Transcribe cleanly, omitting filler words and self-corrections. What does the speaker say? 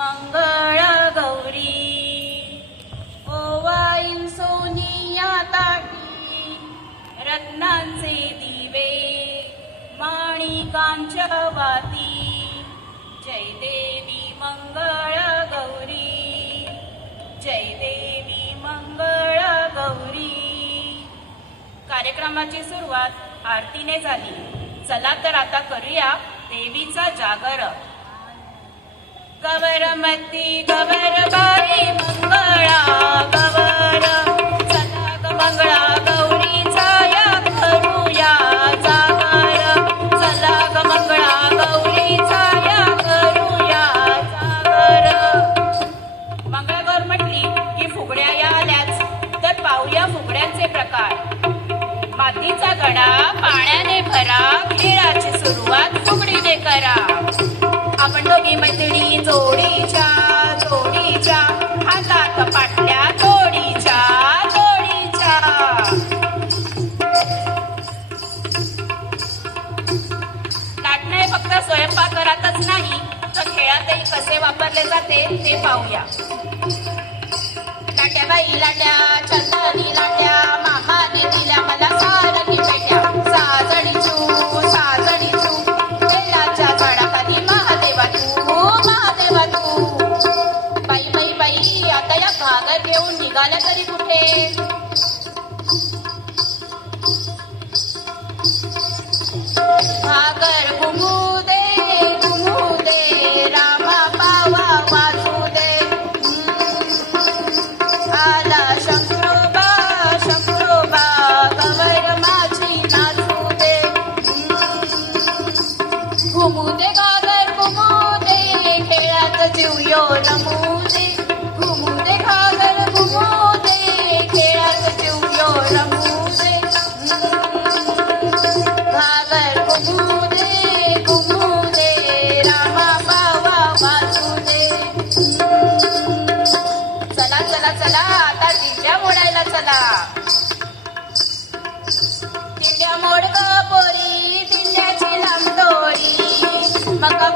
मंगळ गौरी ओवाळीन सोनिया ताटी, रत्नांचे दिवे माणिकांच्या वाती, जय देवी मंगळ गौरी, जय देवी मंगळ गौरी. कार्यक्रमाची सुरुवात आरतीने झाली. चला तर आता करूया देवीचा जागर. गवरमती गवरबाई मंगळा गवर, चला ग मंगळा गौरीचा या करूया जागर, चला ग मंगळा गौरीचा या करूया जागर. मंगळागौर म्हटली की फुगड्या या आल्याच, तर पाहूया फुगड्यांचे प्रकार. मातीचा घडा पाण्याने भरा, खेळाची सुरुवात फुगडीने करा. आपण दोघी मैत्रिणी जोडीच्या जोडीच्या, हातात पाटल्या जोडीच्या जोडीच्या. नाटणे फक्त स्वयंपाकघरातच नाही तर खेळातही कसे वापरले जाते ते पाहूया. लाट्याबाई लाट्या चंदनी लाट्या, मामाने दिल्या मला सारखी पेट्या. साजडी चू साजडी चू, बेलाच्या झाडाखाली महादेवा तू महादेवा तू. बाई बाई बाई आता या घागर घेऊन निघाल्या तरी कुठे. घागर घुमू दे रामा पावा वाचू दे. आला शंकरोबा शंकरोबा, गवर माझी नाचू दे. घुमू दे घागर घुमू दे, खेळात जीव यो रमू दे. घुमू दे घागर घुमू दे, खेळात जीव यो रमू दे. घागर घुमू दे रामा बावा वाचू दे. चला चला चला आता दिंड्या मोडायला चला. दिंड्या मोड ग पोरी, दिंड्याची लांब दोरी, मका